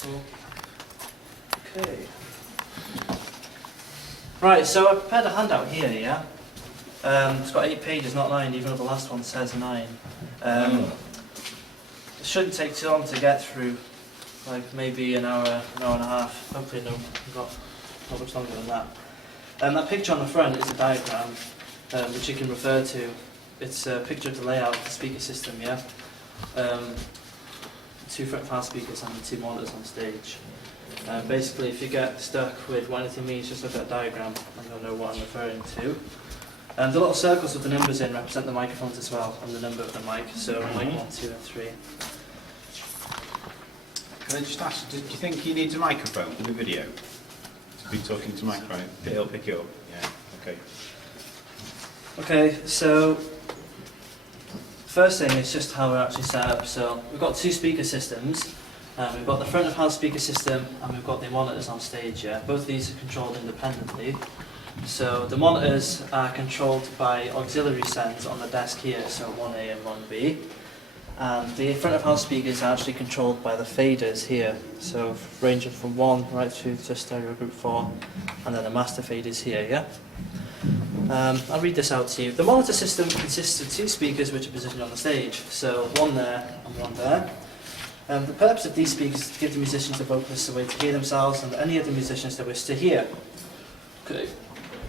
Cool. Okay. Right, so I prepared a handout here, yeah? It's got 8 pages, not 9, even though the last one says 9. It shouldn't take too long to get through, like maybe an hour and a half. Hopefully not much longer than that. That picture on the front is a diagram, which you can refer to. It's a picture of the layout of the speaker system, yeah? 2 front of house speakers and the 2 monitors on stage. Basically, if you get stuck with what anything means, just look at a diagram and you'll know what I'm referring to. The little circles with the numbers in represent the microphones as well, and the number of the mic, so mic 1, 2 and 3. Can I just ask, do you think he needs a microphone for the video? To be talking to microphone, it'll pick it up? Yeah, okay. Okay, so first thing is just how we're actually set up. So we've got 2 speaker systems. We've got the front of house speaker system and we've got the monitors on stage, yeah? Both of these are controlled independently. So the monitors are controlled by auxiliary sends on the desk here, so 1A and 1B. And the front of house speakers are actually controlled by the faders here, so ranging from 1 right through to stereo group 4, and then the master faders here, yeah? I'll read this out to you. The monitor system consists of 2 speakers which are positioned on the stage, so 1 there and 1 there. The purpose of these speakers is to give the musicians and vocalists a way to hear themselves and any other musicians that wish to hear. Okay.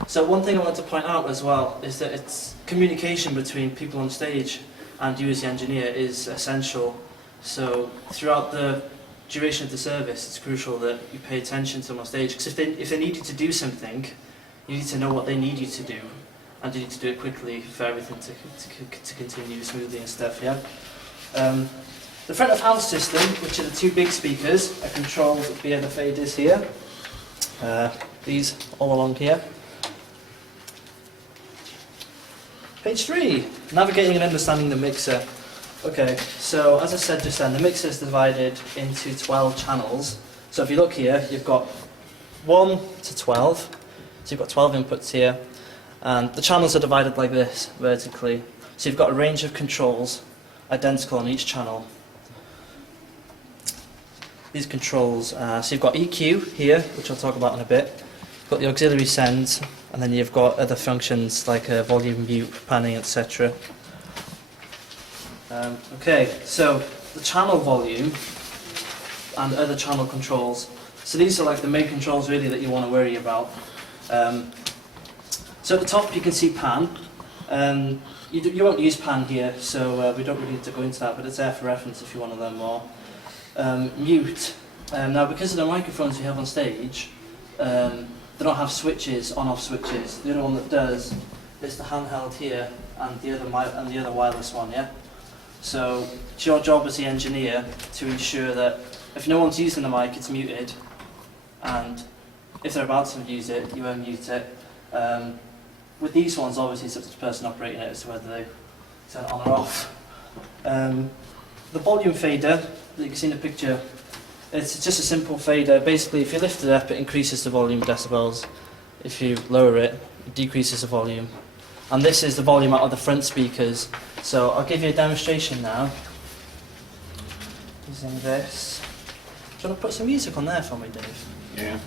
So one thing I want to point out as well is that it's communication between people on stage and you as the engineer is essential. So throughout the duration of the service, it's crucial that you pay attention to them on stage, because if they need you to do something, you need to know what they need you to do, and you need to do it quickly for everything to continue smoothly and stuff, yeah? The front of house system, which are the 2 big speakers, are controlled via the faders here. These all along here. Page 3, navigating and understanding the mixer. Okay, so as I said just then, the mixer is divided into 12 channels. So if you look here, you've got 1 to 12, so you've got 12 inputs here, and the channels are divided like this, vertically. So you've got a range of controls, identical on each channel. These controls, so you've got EQ here, which I'll talk about in a bit. You've got the auxiliary sends, and then you've got other functions like volume, mute, panning, etc. Okay, so the channel volume and other channel controls. So these are like the main controls really that you want to worry about. So at the top you can see pan. You won't use pan here, so we don't really need to go into that, but it's there for reference if you want to learn more. Mute. Now because of the microphones we have on stage, they don't have switches, on-off switches. The other one that does is the handheld here and the other wireless one, yeah? So it's your job as the engineer to ensure that if no one's using the mic, it's muted, and if they're about to use it, you unmute it. With these ones, obviously it's up to the person operating it as to whether they turn it on or off. The volume fader that you can see in the picture, it's just a simple fader. Basically, if you lift it up, it increases the volume decibels. If you lower it, it decreases the volume. And this is the volume out of the front speakers. So I'll give you a demonstration now. Using this. Do you want to put some music on there for me, Dave? Yeah.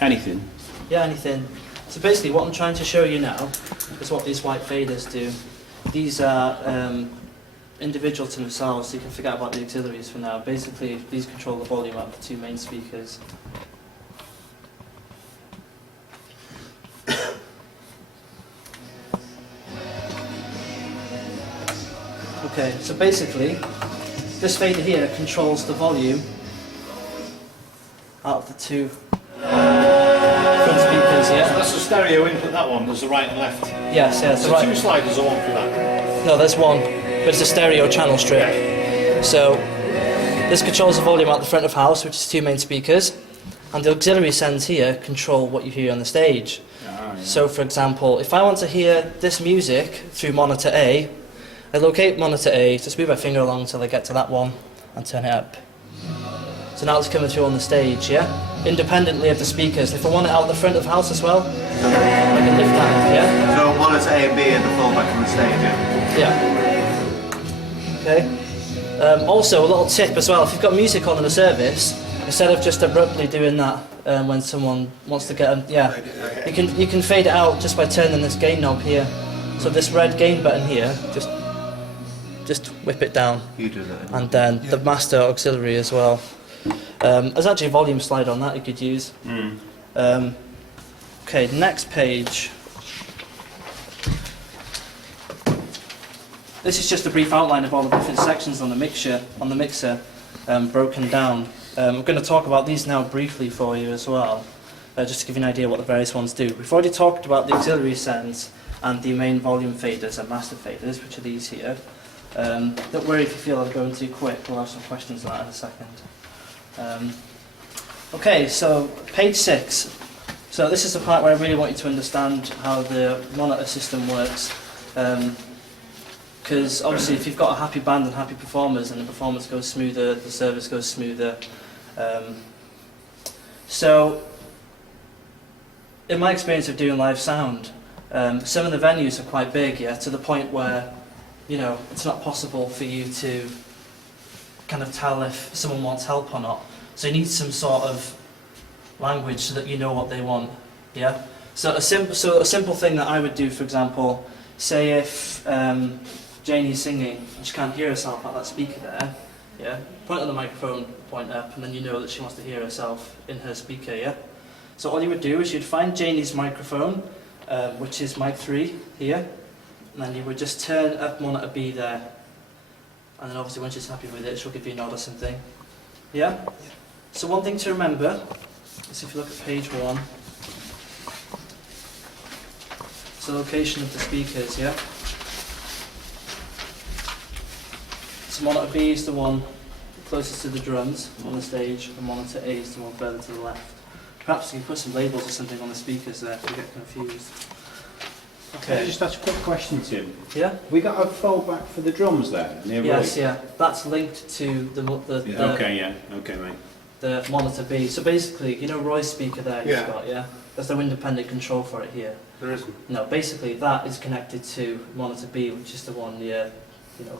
Anything? Yeah, anything. So basically what I'm trying to show you now is what these white faders do. These are individual to themselves, so you can forget about the auxiliaries for now. Basically, these control the volume out of the 2 main speakers. Okay, so basically, this fader here controls the volume out of the 2 front speakers, yeah? So that's the stereo input, that one, there's the right and left. Yes, yes. So 2 sliders or 1 for that? No, there's 1, but it's a stereo channel strip. So this controls the volume out the front of house, which is 2 main speakers, and the auxiliary sends here control what you hear on the stage. Ah, yeah. So for example, if I want to hear this music through monitor A, I locate monitor A, just move my finger along until I get to that one and turn it up. So now it's coming through on the stage, yeah? Independently of the speakers. If I want it out the front of house as well, I can lift that up, yeah? So monitor A and B and the fallback on the stage, yeah? Yeah. Okay. Also, a little tip as well, if you've got music on in the service, instead of just abruptly doing that when someone wants to get you can fade it out just by turning this gain knob here. So this red gain button here, just whip it down. You do that. And then the master auxiliary as well. There's actually a volume slide on that you could use. Okay, next page. This is just a brief outline of all the different sections on the mixer, broken down. I'm going to talk about these now briefly for you as well, just to give you an idea what the various ones do. We've already talked about the auxiliary sends and the main volume faders and master faders, which are these here. Don't worry if you feel I'm going too quick, we'll have some questions on that in a second. Okay, so page 6. So this is the part where I really want you to understand how the monitor system works. Because obviously if you've got a happy band and happy performers, and the performance goes smoother, the service goes smoother. So in my experience of doing live sound, some of the venues are quite big, yeah, to the point where, you know, it's not possible for you to kind of tell if someone wants help or not. So you need some sort of language so that you know what they want, yeah? So a simple thing that I would do, for example, say if Janie's singing and she can't hear herself at that speaker there, yeah? Point on the microphone, point up, and then you know that she wants to hear herself in her speaker, yeah? So all you would do is you'd find Janie's microphone, which is mic 3 here, and then you would just turn up monitor B there, and then obviously when she's happy with it, she'll give you a nod or something. Yeah? So one thing to remember is if you look at page 1, it's the location of the speakers, yeah? So monitor B is the one closest to the drums on the stage, and monitor A is the one further to the left. Perhaps you can put some labels or something on the speakers there if you get confused. Can I Okay. just ask a quick question, Tim? Yeah? We got a fallback for the drums there, near Yes, Roy? yeah. That's linked to the Okay, mate. the monitor B. So basically, you know Roy's speaker there Yeah. you've got, yeah? There's no independent control for it here. There isn't. No, basically that is connected to monitor B, which is the one near, you know,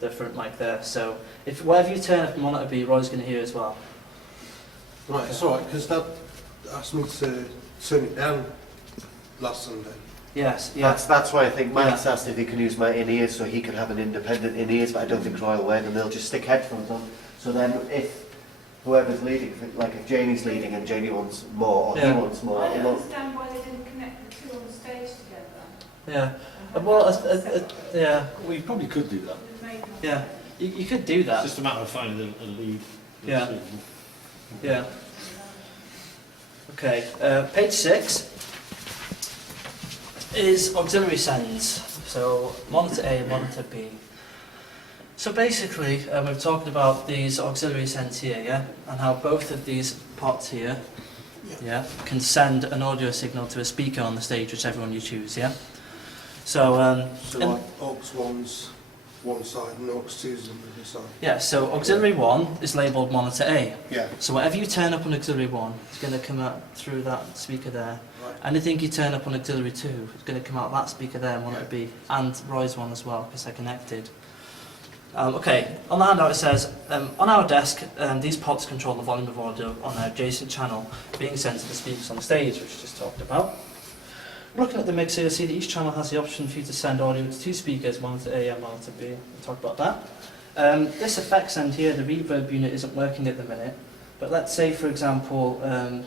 the front mic there. So if whatever you turn up monitor B, Roy's going to hear as well. Right, it's alright, because Dad asked me to turn it down last Sunday. Yes, yeah. That's why I think Matt's asked if he can use my in-ears so he can have an independent in-ears, but I don't think Roy will work, and they'll just stick headphones on. So then if whoever's leading, if Janie's leading and Janie wants more, or he wants more, I don't understand why they didn't connect the two on the stage together. Yeah. Well, yeah, Well, you probably could do that. yeah. You could do It's that. just a matter of finding a lead. Yeah. Yeah. Okay, page 6 is auxiliary sends. So monitor A and monitor B. So basically, we've talked about these auxiliary sends here, yeah, and how both of these pots here, yeah, can send an audio signal to a speaker on the stage, whichever one you choose, yeah. So, So like aux 1's one side and aux 2's on the other side. yeah, so auxiliary 1 is labelled monitor A. Yeah. So whatever you turn up on auxiliary 1, it's going to come out through that speaker there. Right. Anything you turn up on auxiliary 2, it's going to come out that speaker there, monitor B, and Roy's one as well, because they're connected. Okay, on the handout it says, on our desk, these pots control the volume of audio on their adjacent channel being sent to the speakers on the stage, which we just talked about. Looking at the mixer, you'll see that each channel has the option for you to send audio to 2 speakers, monitor A and monitor B. We'll talk about that. This effects end here, the reverb unit isn't working at the minute, but let's say, for example,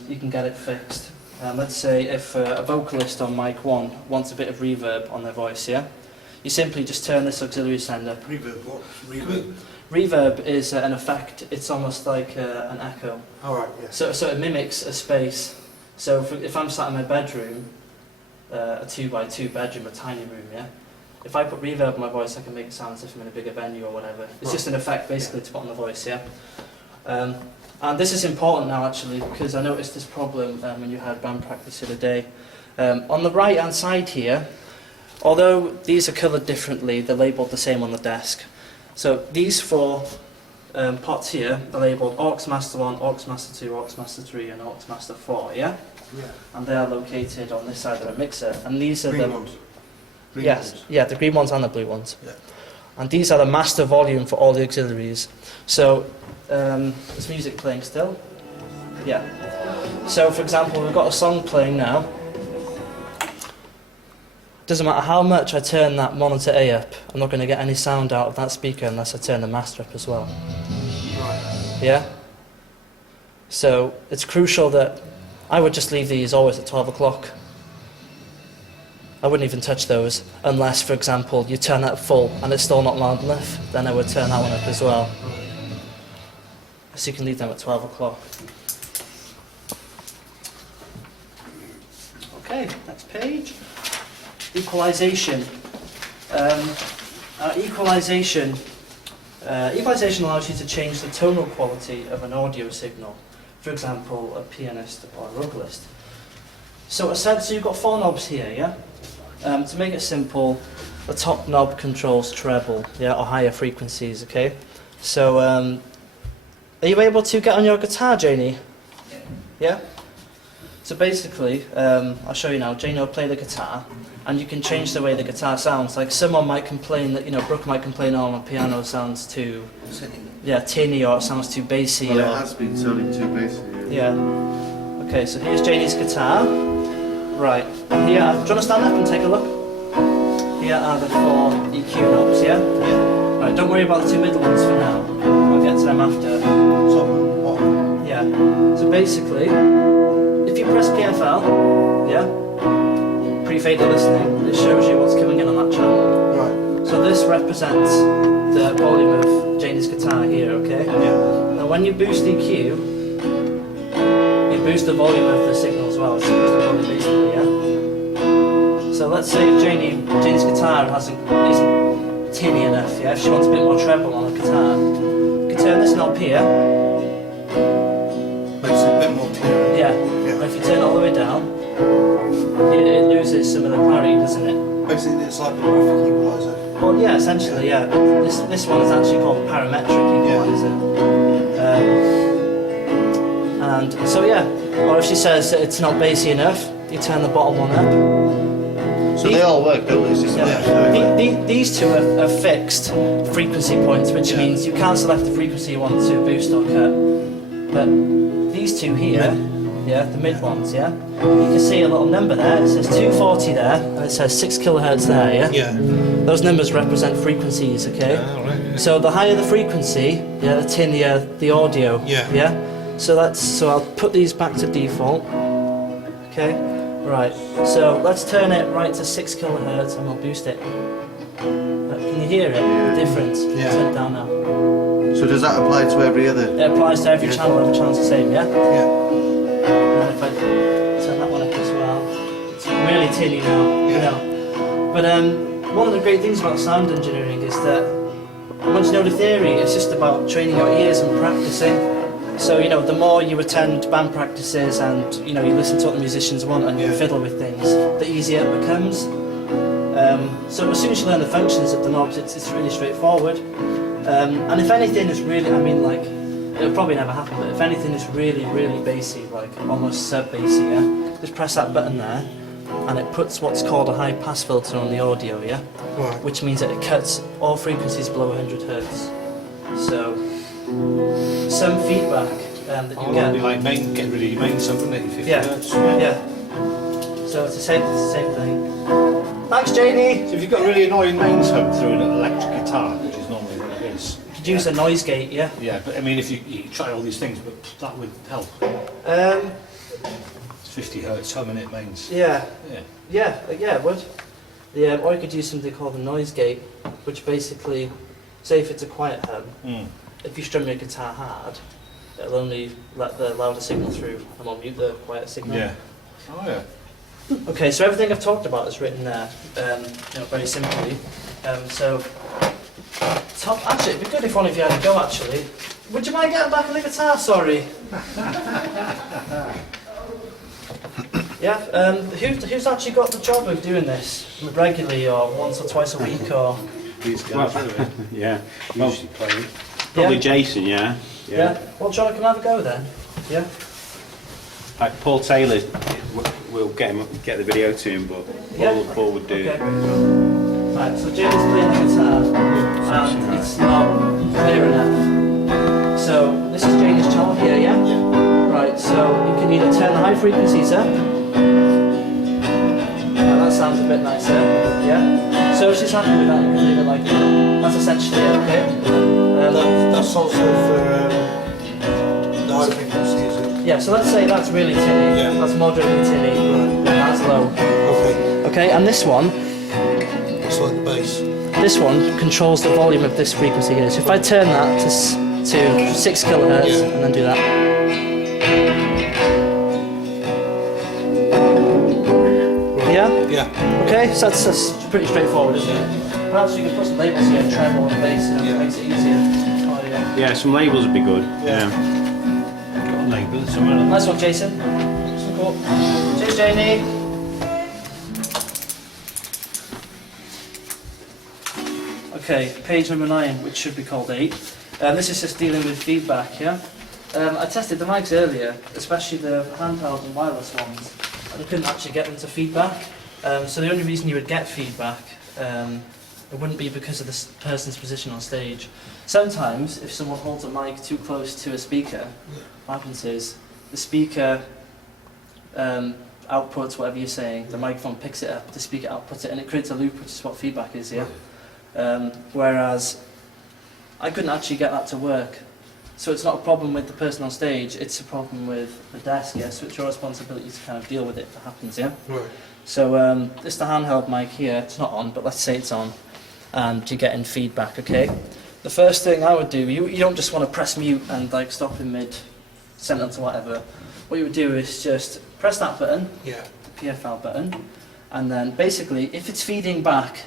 you can get it fixed. Let's say if a vocalist on mic 1 wants a bit of reverb on their voice, yeah? You simply just turn this auxiliary sender. Reverb, what? Reverb? Reverb is an effect, it's almost like an echo. Alright, yeah. So it mimics a space. So if I'm sat in my bedroom, a 2x2 bedroom, a tiny room, yeah? If I put reverb on my voice, I can make it sound as if I'm in a bigger venue or whatever. It's just an effect basically to put on the voice, yeah? And this is important now actually, because I noticed this problem when you had band practice the other day. On the right hand side here, although these are coloured differently, they're labelled the same on the desk. So these 4 pots here are labelled aux master 1, aux master 2, aux master 3 and aux master 4, yeah? Yeah. And they are located on this side of the mixer. And these are Green the... ones. Green Yes, ones. yeah, the green ones and the blue ones. Yeah. And these are the master volume for all the auxiliaries. So, is music playing still? Yeah. So, for example, we've got a song playing now. Doesn't matter how much I turn that monitor A up, I'm not going to get any sound out of that speaker unless I turn the master up as well. Right. Yeah? So, it's crucial that I would just leave these always at 12 o'clock. I wouldn't even touch those unless, for example, you turn that full and it's still not loud enough, then I would turn that one up as well. So you can leave them at 12 o'clock. Okay, next page. Equalization. Equalization allows you to change the tonal quality of an audio signal. For example, a pianist or a vocalist. So essentially you've got 4 knobs here, yeah? To make it simple, the top knob controls treble, yeah, or higher frequencies, okay? So, are you able to get on your guitar, Janie? Yeah? So basically, I'll show you now. Janie will play the guitar, and you can change the way the guitar sounds. Like someone might complain that, Brooke might complain, oh, my piano sounds too, tinny, or it sounds too bassy. Well, or, it has been sounding too bassy. yeah. Okay, so here's Janie's guitar. Right, here, do you want to stand up and take a look? Here are the 4 EQ knobs, yeah? Yeah. Right, don't worry about the 2 middle ones for now. I'll get to them after. So, what? Yeah, so basically, if you press PFL, yeah, pre-fader listening, it shows you what's coming in on that channel. Right. So this represents the volume of Janie's guitar here, okay? Yeah. Now when you boost EQ, you boost the volume of the signal as well, so you boost the volume basically, yeah? So let's say if Janie's guitar isn't tinny enough, yeah? If she wants a bit more treble on the guitar, you can turn this knob here. Makes it a bit more clear. Yeah. Yeah. And if you turn it all the way down, it loses some of the clarity, doesn't it? Basically, it's like the graphic equalizer. Well, yeah, essentially, yeah. This one is actually called parametric equalizer. And so, yeah. Or if she says that it's not bassy enough, you turn the bottom one up. So they all work, don't they? It's just a matter of doing it. These 2 are fixed frequency points, which means you can't select the frequency you want to boost or cut. But these 2 here, yeah, the mid ones, yeah, you can see a little number there. It says 240 there, and it says 6 kilohertz there, yeah. Yeah. Those numbers represent frequencies, okay. So the higher the frequency, yeah, the tinnier the audio. Yeah. Yeah. So I'll put these back to default. Okay. Right. So let's turn it right to 6 kilohertz, and we'll boost it. Can you hear it? The difference. Yeah. Turn it down now. So does that apply to every other? It applies to every channel. Every channel's the same, yeah? Yeah. And if I turn that one up as well, it's really tinny now, you Yeah. know. But one of the great things about sound engineering is that once you know the theory, it's just about training your ears and practicing. So, the more you attend band practices and, you listen to what the musicians want and you Yeah. fiddle with things, the easier it becomes. So as soon as you learn the functions of the knobs, it's really straightforward. And if anything is really, it'll probably never happen, but if anything is really, really bassy, like almost sub-bassy, yeah, just press that button there, and it puts what's called a high-pass filter on the audio, yeah, Right. which means that it cuts all frequencies below 100 hertz. So, some feedback that you Oh, get. it'd be like get rid of your main sub, wouldn't it? 50 Yeah, hertz. yeah. So it's the same thing. Thanks, Janie. So if you've got a really annoying main sub through an electric guitar, which is normally what it is. You could use a noise gate, yeah. Yeah, but I mean, if you try all these things, but that would help. Um, It's 50 hertz, humming it mains. yeah, Yeah. yeah, it would. Yeah, or you could use something called a noise gate, which basically, say if it's a quiet hum, Mm. if you strum your guitar hard, it'll only let the louder signal through and will mute the quiet signal. Yeah. Oh yeah. Okay, so everything I've talked about is written there, very simply. Actually, it'd be good if one of you had a go, actually. Would you mind getting back on the guitar, sorry? Yeah, who's actually got the job of doing this? Regularly, or once or twice a week, or... These guys, Yeah, Well, usually playing. Probably Yeah? Jason, yeah. Yeah? Well, John, can I have a go then? Yeah? Like Paul Taylor, we'll get the video to him, but Yeah. Paul would do. Okay. Right, so Jamie's playing the guitar. and it's not clear enough. So this is Jane's channel here, yeah? Right, so you can either turn the high frequencies up, and that sounds a bit nicer, yeah? So if she's happy with that, you can leave it like that. That's essentially it, okay? That's also for the high frequency, is it? Yeah, so let's say that's really tinny, Yeah. that's moderately tinny, and that's low. Okay, Okay, and this one, it's like the bass. this one controls the volume of this frequency here. So if I turn that to 6 kilohertz, Yeah. and then do that. Yeah? Yeah. Okay, so that's pretty straightforward, isn't it? Perhaps you can put some labels here, treble and bass, and it makes it easier. Oh, yeah. Yeah, some labels would be good. Yeah. Got a label somewhere. Nice one, Jason. So cool. Cheers, Jamie. Okay, page number 9, which should be called 8. This is just dealing with feedback, yeah? I tested the mics earlier, especially the handheld and wireless ones, and I couldn't actually get them to feedback. So the only reason you would get feedback, it wouldn't be because of the person's position on stage. Sometimes, if someone holds a mic too close to a speaker, what happens is the speaker outputs whatever you're saying, the microphone picks it up, the speaker outputs it, and it creates a loop, which is what feedback is, yeah? Whereas I couldn't actually get that to work. So it's not a problem with the person on stage, it's a problem with the desk, yeah? So it's your responsibility to kind of deal with it if it happens, yeah? Right. So this is the handheld mic here, it's not on, but let's say it's on, and you're getting feedback, okay? The first thing I would do, you don't just want to press mute and like stop in mid-sentence or whatever. What you would do is just press that button, Yeah. the PFL button, and then basically, if it's feeding back,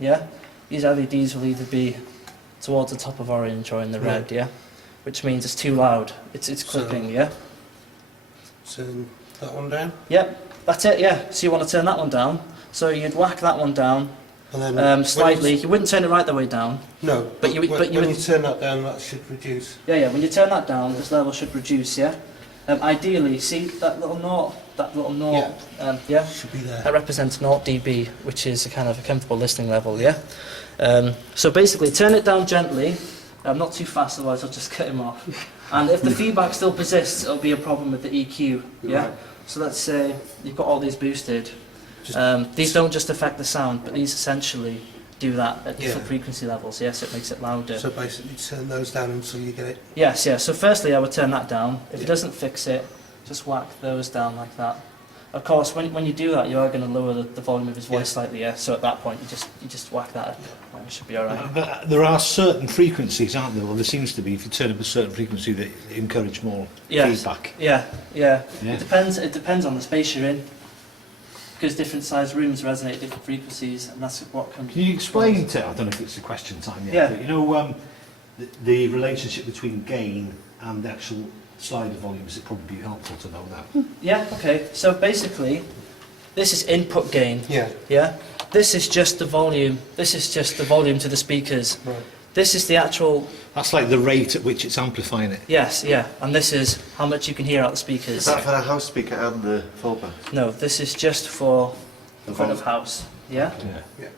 yeah, these LEDs will either be towards the top of orange or in the red, yeah? Which means it's too loud, it's clipping, yeah? Turn that one down. Yep, that's it, yeah. So you want to turn that one down. So you'd whack that one down And then slightly. when You wouldn't turn it right the way down. no, But you would- when, but you when would- you turn that down, that should reduce. Yeah, when you turn that down, this level should reduce, yeah? Ideally, see that little naught, yeah? Should be there. That represents 0 dB, which is a kind of a comfortable listening level, yeah? So basically, turn it down gently, not too fast, otherwise I'll just cut him off. And if the feedback still persists, it'll be a problem with the EQ, yeah? Right. So let's say you've got all these boosted. Just- These don't just affect the sound, but these essentially do that at different Yeah. frequency levels, yes, it makes it louder. So basically, turn those down until you get it. Yes, yeah. So firstly, I would turn that down. If it doesn't fix it, just whack those down like that. Of course, when you do that, you are going to lower the volume of his voice Yeah. slightly. Yeah. So at that point, you just whack that up. And it should be all right. But there are certain frequencies, aren't there? Well, there seems to be, if you turn up a certain frequency, that encourage more Yes. feedback. Yeah. Yeah. Yeah. It depends. It depends on the space you're in, because different sized rooms resonate at different frequencies, and that's what comes. Can you explain to, I don't know if it's a question time yet, Yeah. but you know, the relationship between gain and the actual slider volumes, it'd probably be helpful to know that. Yeah. Okay. So basically, this is input gain. Yeah. Yeah. This is just the volume. This is just the volume to the speakers. Right. This is the actual. That's like the rate at which it's amplifying it. Yes, yeah, and this is how much you can hear out the Is speakers. that for the house speaker and the fullback? No, this is just for the front of house. Yeah. Yeah.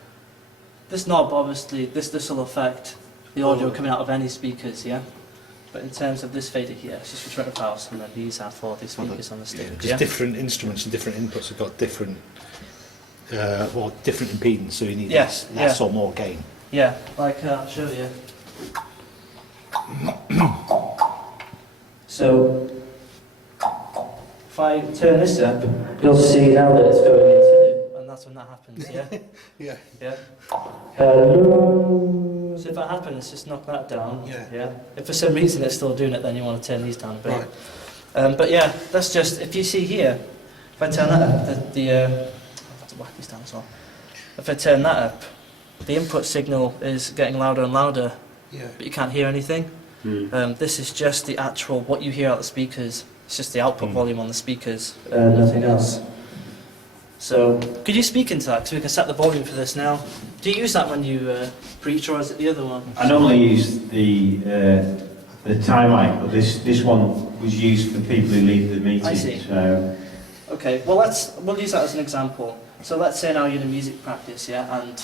This knob, obviously, this will affect the audio coming out of any speakers. Yeah. But in terms of this fader here, it's just for front of house, and then these are for the speakers on the stage. Just Yeah. different instruments and different inputs have got different, different impedance, so you need Yes, less yeah. or more gain. Yeah, like I'll show you. So, if I turn this up, you'll see now that it's going into, and that's when that happens, yeah? Yeah. Yeah. Hello. So if that happens, just knock that down. Yeah. If for some reason it's still doing it, then you want to turn these down a bit. Right. But yeah, that's just, if you see here, if I turn that up, I'll have to whack these down as well. If I turn that up, the input signal is getting louder and louder, Yeah. but you can't hear anything. This is just the actual, what you hear out the speakers. It's just the output volume on the speakers, nothing else. So, could you speak into that, so we can set the volume for this now? Do you use that when you preach, or is it the other one? I normally use the tie mic, but this one was used for people who leave the meeting. I see. So Okay, well we'll use that as an example. So let's say now you're in a music practice, yeah, and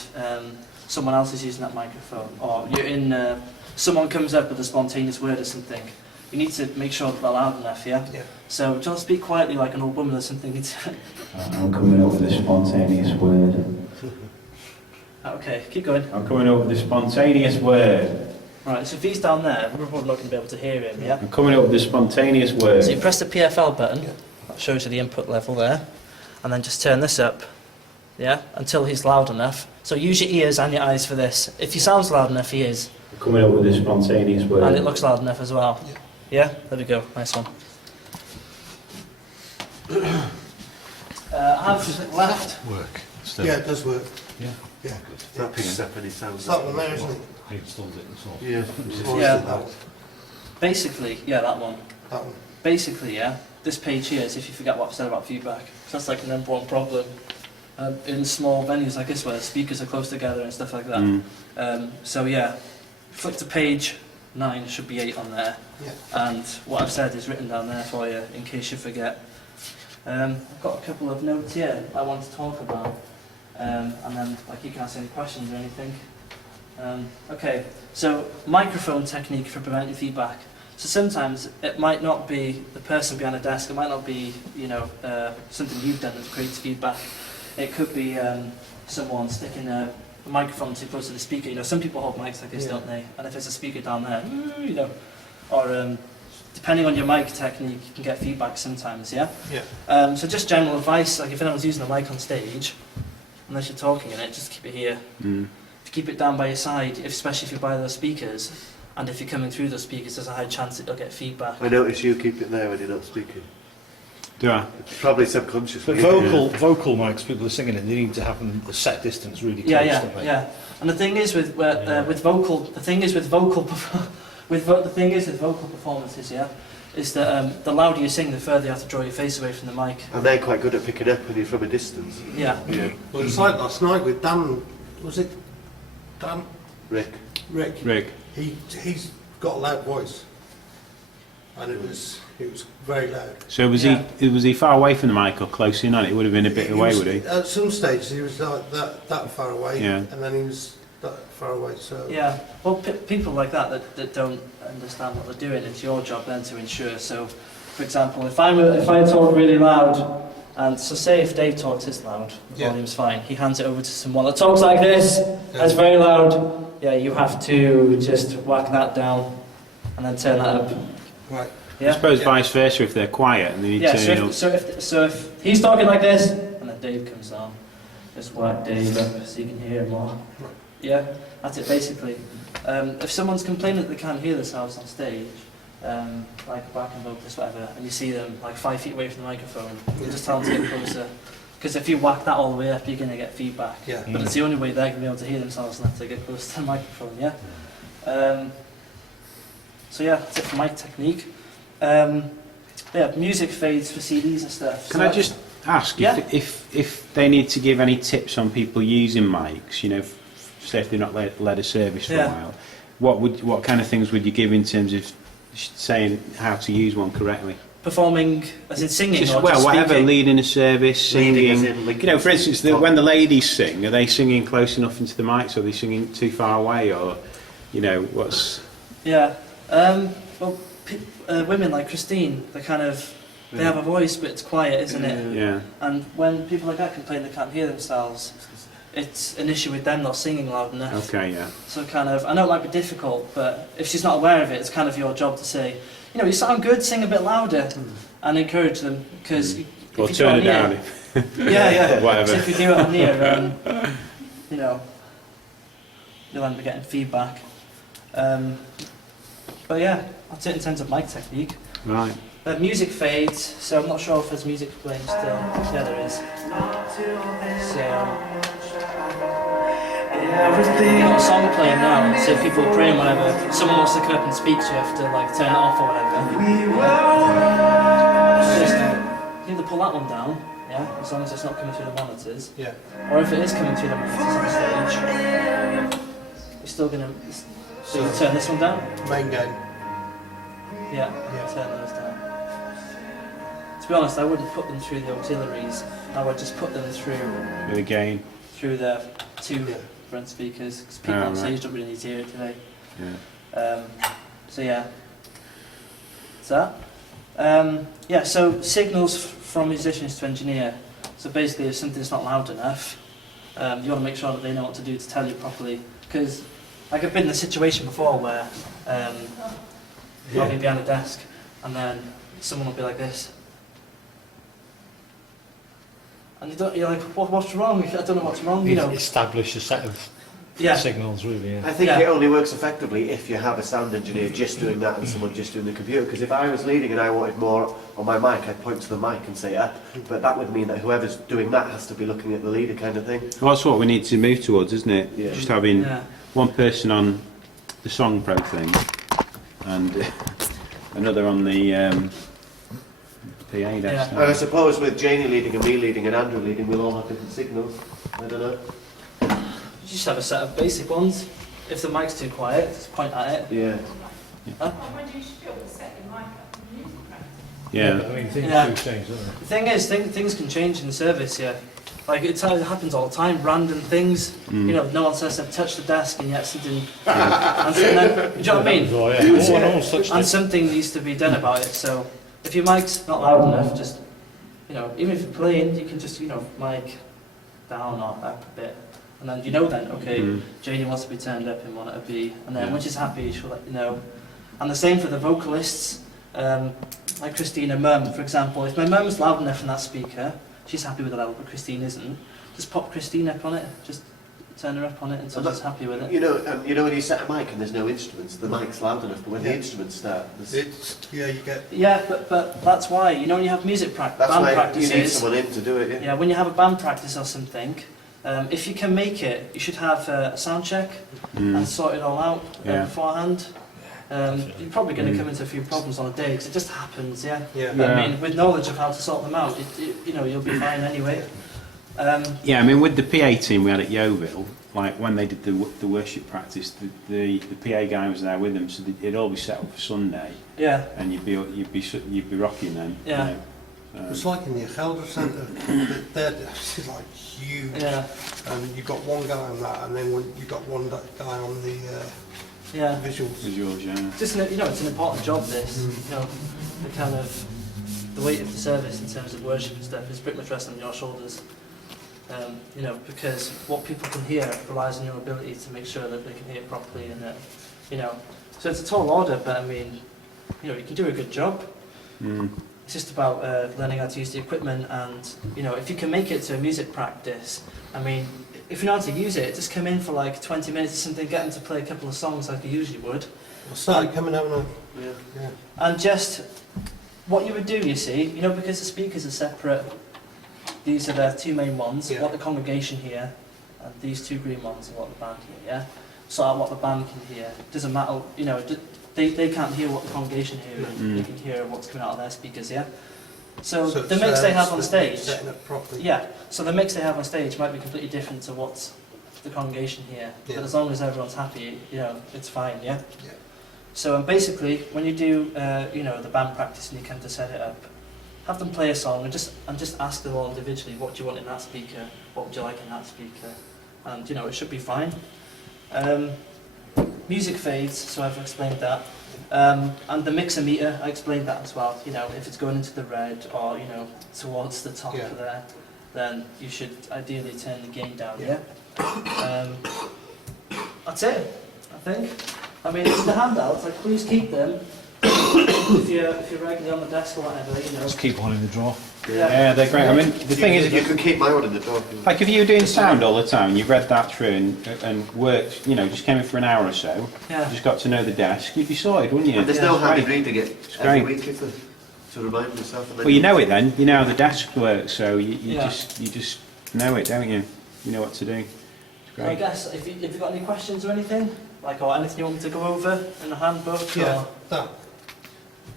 someone else is using that microphone, or you're in, someone comes up with a spontaneous word or something, you need to make sure that they're loud enough, yeah? Yeah. So just speak quietly like an old woman or something. I'm coming up with a spontaneous word. Okay, keep going. I'm coming up with a spontaneous word. Right, so if he's down there, we're probably not going to be able to hear him, yeah? I'm coming up with a spontaneous word. So you press the PFL button, Yeah. that shows you the input level there, and then just turn this up, yeah, until he's loud enough. So use your ears and your eyes for this. If he sounds loud enough, he is. I'm coming up with a spontaneous word. And it looks loud enough as well. Yeah. Yeah? There we go, nice one. I have left. Work. Yeah, it does work. Yeah. Yeah. That picks up and it sounds It's that one there, isn't it? He installed it and so. Yeah. Yeah. That one. Basically, yeah, that one. That one. Basically, yeah, this page here is if you forget what I've said about feedback. 'Cause that's like the number one problem in small venues like this where the speakers are close together and stuff like that. So yeah, flick to page 9, there should be 8 on there. Yeah. And what I've said is written down there for you in case you forget. I've got a couple of notes here I want to talk about. And then like you can ask any questions or anything. Okay, so microphone technique for preventing feedback. So sometimes it might not be the person behind a desk, it might not be, you know, something you've done that creates feedback. It could be someone sticking a microphone too close to the speaker. You know, some people hold mics like this, Yeah. don't they? And if there's a speaker down there, you know, or depending on your mic technique, you can get feedback sometimes, yeah? Yeah. So just general advice, like if anyone's using a mic on stage, unless you're talking in it, just keep it here. If you keep it down by your side, especially if you're by those speakers, and if you're coming through those speakers, there's a high chance that you'll get feedback. I notice you keep it there when you're not speaking. Do I? Probably subconsciously. But vocal mics, people are singing it, they need to have them a set distance really close, don't they? Yeah. And the thing is with vocal performances, yeah, is that the louder you sing, the further you have to draw your face away from the mic. And they're quite good at picking up when you're from a distance. Yeah. Yeah. Well, it's like last night with Dan, was it Dan? Rick. Rick. He's got a loud voice. And it was very loud. So was he far away from the mic or close in on it? Would have been a bit away, would he? At some stages he was like that far away, Yeah. and then he was that far away. So Yeah, well, people like that don't understand what they're doing, it's your job then to ensure. So, for example, if I talk really loud, and so say if Dave talks this loud, the Yeah. volume's fine, he hands it over to someone that talks like this, that's very loud, yeah, you have to just whack that down, and then turn that up. right. I Yeah, suppose Yeah. vice versa if they're quiet and they need yeah. to. So if he's talking like this, and then Dave comes on, just whack Dave up so you can hear him more. Yeah, that's it basically. If someone's complaining that they can't hear themselves on stage, like a backing vocalist, whatever, and you see them like 5 feet away from the microphone, you just tell them to get closer. Because if you whack that all the way up, you're going to get feedback. Yeah. But it's the only way they're going to be able to hear themselves and have to get close to the microphone, yeah? So yeah, that's it for mic technique. Yeah, music fades for CDs and stuff. Can I just ask Yeah. if they need to give any tips on people using mics? You know, say if they've not led a service for a Yeah. while, what kind of things would you give in terms of saying how to use one correctly? Performing, as in singing, Just, or well, just whatever, speaking? leading a service, Leading as singing. in, like, You know, for instance, when the ladies sing, are they singing close enough into the mics, or are they singing too far away, or you know, what's? Yeah. Well, women like Christine, they have a voice, but it's quiet, isn't it? Yeah. And when people like that complain they can't hear themselves, it's an issue with them not singing loud enough. Okay. Yeah. So I know it might be difficult, but if she's not aware of it, it's kind of your job to say, you know, you sound good, sing a bit louder, and encourage them, because Or turn it down. Yeah. Whatever. So if you do it on here, you know, you'll end up getting feedback. But yeah, that's it in terms of mic technique. Right. Music fades, so I'm not sure if there's music playing still. Yeah, there is. So, we've got a song playing now, so if people are praying whatever, if someone wants to come up and speak to you, you have to like turn it off or whatever. Just either pull that one down, yeah, as long as it's not coming through the monitors, Yeah. or if it is coming through the monitors on stage, you're still gonna. So you turn this one down? Main gain. Yeah, turn those down. To be honest, I wouldn't put them through the auxiliaries. I would just put them through With a gain. the two front speakers, because people Oh, on stage right. don't really need to hear it today. Yeah. So yeah. So yeah, so signals from musicians to engineer. So basically, if something's not loud enough, you want to make sure that they know what to do to tell you properly. Because like I've been in a situation before where I'll be behind a desk and then someone will be like this. And you're like, what's wrong? I don't know what's wrong, you know. Establish a set of Yeah. signals, really. Yeah. I think Yeah. it only works effectively if you have a sound engineer just doing that and someone just doing the computer. Because if I was leading and I wanted more on my mic, I'd point to the mic and say up. But that would mean that whoever's doing that has to be looking at the leader kind of thing. Well, that's what we need to move towards, isn't it? Yeah. Just having Yeah. one person on the song pro thing and another on the PA desk. And I suppose with Janie leading and me leading and Andrew leading, we'll all have different signals. I don't know. You just have a set of basic ones. If the mic's too quiet, just point at it. Yeah. Well, when you still set your mic up for music practice. Yeah. I mean, things Yeah. do change, don't they? The thing is, things can change in the service, yeah. Like it happens all the time, random things. You know, no one says they've touched the desk and yet something. And so then, do you know what I mean? Oh, yeah. No one's touched And it. something needs to be done about it. So if your mic's not loud enough, just, you know, even if you're playing, you can just, you know, mic down or up a bit. And then you know then, okay, Janie wants to be turned up in one at a B. And then when she's happy, she'll let you know. And the same for the vocalists. Like Christina Mum, for example. If my mum's loud enough in that speaker, she's happy with the level, but Christine isn't. Just pop Christine up on it. Just turn her up on it until she's happy with it. You know when you set a mic and there's no instruments, the mic's loud enough, but when the instruments start, there's... You get... Yeah, but that's why, you know, when you have music That's band why practices, you need someone in to do it, yeah. yeah, when you have a band practice or something, if you can make it, you should have a sound check and sort it all out Yeah. beforehand. You're probably going to come into a few problems on a day because it just happens, yeah. Yeah. But, I mean, with knowledge of how to sort them out, you know, you'll be fine anyway. Yeah, I mean, with the PA team we had at Yeovil, like when they did the worship practice, the PA guy was there with them, so it'd all be set up for Sunday, Yeah, and you'd be rocking then. Yeah. You know. It's like in the Gelder Centre, their desk is like huge, yeah, and you've got one guy on that, and then you've got one guy on the yeah. visuals. Visuals, yeah. Just, you know, it's an important job, this. You know, the kind of, the weight of the service in terms of worship and stuff is pretty much resting on your shoulders. You know, because what people can hear relies on your ability to make sure that they can hear it properly, and you know, so it's a tall order, but I mean, you know, you can do a good job. It's just about learning how to use the equipment, and you know, if you can make it to a music practice, I mean, if you know how to use it, just come in for like 20 minutes or something, get them to play a couple of songs like you usually would, I started coming out and Yeah. and just what you would do, you see, you know, because the speakers are separate. These are the two main ones, Yeah. what the congregation hear, and these two green ones are what the band hear, yeah? So what the band can hear. Doesn't matter, you know, they can't hear what the congregation hear, they can hear what's coming out of their speakers, yeah? So the it's, mix they have on it's stage, setting up properly. yeah, so the mix they have on stage might be completely different to what the congregation hear, Yeah. but as long as everyone's happy, you know, it's fine, yeah? Yeah. So basically, when you do, you know, the band practice and you come to set it up, have them play a song and just ask them all individually, what do you want in that speaker? What would you like in that speaker? And you know, it should be fine. Music fades, so I've explained that. And the mixer meter, I explained that as well. You know, if it's going into the red or, you know, towards the top Yeah. there, then you should ideally turn the gain down, Yeah. That's it, I think. I mean, the handouts, like, please keep them. if you're regularly on the desk or whatever, you know. Just keep one in the drawer. Yeah, they're great. I mean, the thing is, if you you can keep my one in the door. like if you were doing sound all the time, you read that through and worked, you know, just came in for an hour or so, Yeah. just got to know the desk, you'd be sorted, wouldn't you? And there's Yeah, no it's harm in great. reading it It's every great. week, is there? To remind myself. And then Well, you know it then. You know how the desk works, so you Yeah. just know it, don't you? You know what to do. It's So I great. guess, if you've got any questions or anything, like, or anything you want me to go over in the handbook, Yeah, or that.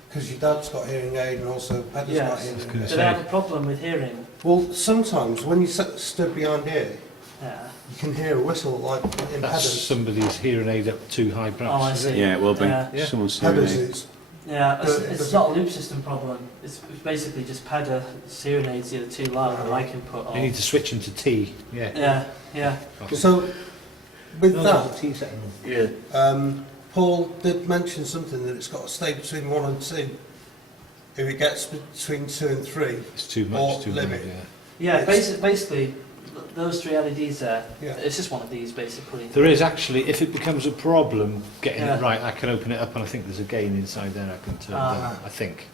Because your dad's got hearing aid and also Pedder's Yes. got hearing gonna aid. do they have a problem with hearing? Well, sometimes when you stood behind here, Yeah. you can hear a whistle like in That's Pedder's. somebody's hearing aid up too high, perhaps. Oh, I is it? see. Yeah, it will be. Yeah. Yeah. Someone's hearing Pedder's aid. is. Yeah, But it's not a loop system problem. It's basically just pedal hearing aids either too loud or mic input. Or, You need to switch them to T. Yeah. yeah. So, With No, that, there's a T setting on. Yeah. Paul did mention something that it's got to stay between 1 and 2. If it gets between 2 and 3, It's too much, Or too limit. much, yeah. Yeah, It's- basically, those 3 LEDs there, yeah. it's just one of these basically. There is actually, if it becomes a problem getting Yeah. it right, I can open it up and I think there's a gain inside there I can turn down, I think.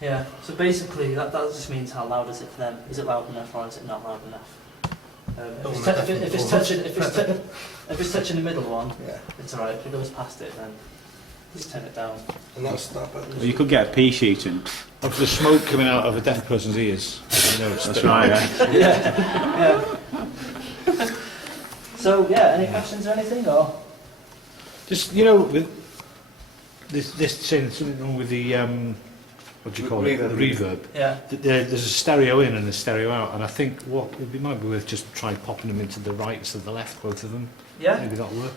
Yeah, so basically that just means how loud is it for them? Is it loud enough or is it not loud enough? If it's touching the middle one, Yeah. it's alright. If it goes past it, then just turn it down. And that's that. Well, you could get a pea sheet and Of the smoke coming out of a deaf person's ears. You know, it's that's right. Yeah. So yeah, any questions or anything or? Just, you know, with this saying something wrong with the, what do you call it? Reverb. The reverb. Yeah. There's a stereo in and a stereo out, and I think it might be worth just try popping them into the right instead of the left, both of them. Yeah. Maybe that'll work.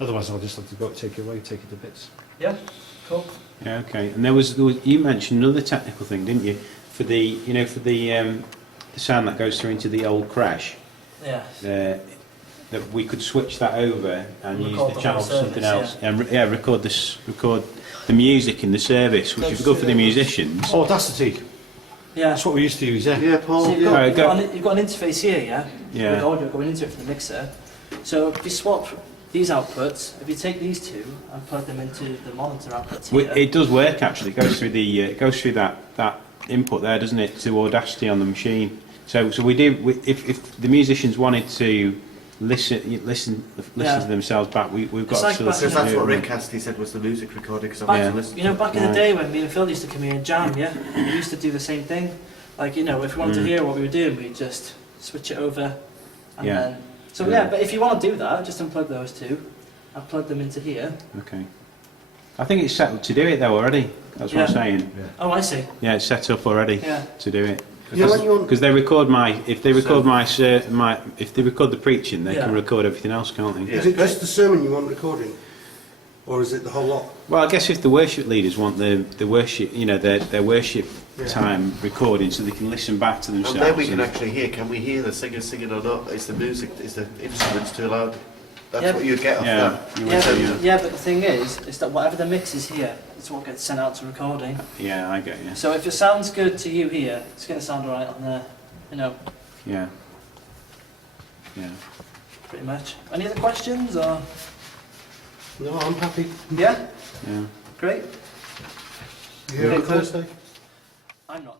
Otherwise, I'll just have to go take it away, take it to bits. Yeah. Cool. Yeah, okay. And there was you mentioned another technical thing, didn't you? For the the sound that goes through into the old crash. Yeah. That we could switch that over and use Record the the channel whole for something service, else. And record the music in the service, which would be good for the musicians. Audacity. Yeah. That's what we used to use, yeah. Yeah, So Paul. you've Yeah. got, Right, you've, go. got an, you've got an interface here, yeah? Yeah. With audio going into it from the mixer. So if you swap these outputs, if you take these two and plug them into the monitor outputs here, It does work actually. It goes through that input there, doesn't it, to Audacity on the machine. So we do. If the musicians wanted to listen Yeah. to themselves back, we've It's got like to back Because in that's the- what Rick asked, he said was the music recording, because I Back, wanted to listen. you know, back in the Right. day when me and Phil used to come here and jam, yeah, we used to do the same thing. Like, you know, if we wanted to hear what we were doing, we'd just switch it over, and Yeah. then. So Yeah. yeah, but if you want to do that, just unplug those two, and plug them into here. Okay. I think it's set up to do it though already. That's what I'm saying. Oh, I see. Yeah, it's set up already Yeah. to do it. You know when you want, Because they record if they record if they record the preaching, they can Yeah. record everything else, can't they? Yeah. is it just the sermon you want recording? Or is it the whole lot? Well, I guess if the worship leaders want the worship, you know, their worship Yeah. time recording, so they can listen back to And themselves. then we can actually hear, can we hear the singer singing or not? Is the music, is the instruments too loud? That's Yeah. what you'd get off Yeah. that. You Yeah, would but, do, yeah. yeah, but the thing is that whatever the mix is here, it's what gets sent out to recording. Yeah, I get you. So if it sounds good to you here, it's going to sound alright on there, you know, Yeah. Yeah. pretty much. Any other questions or? No, I'm happy. Yeah, Yeah. great. You here Okay, on cool. Thursday? I'm not.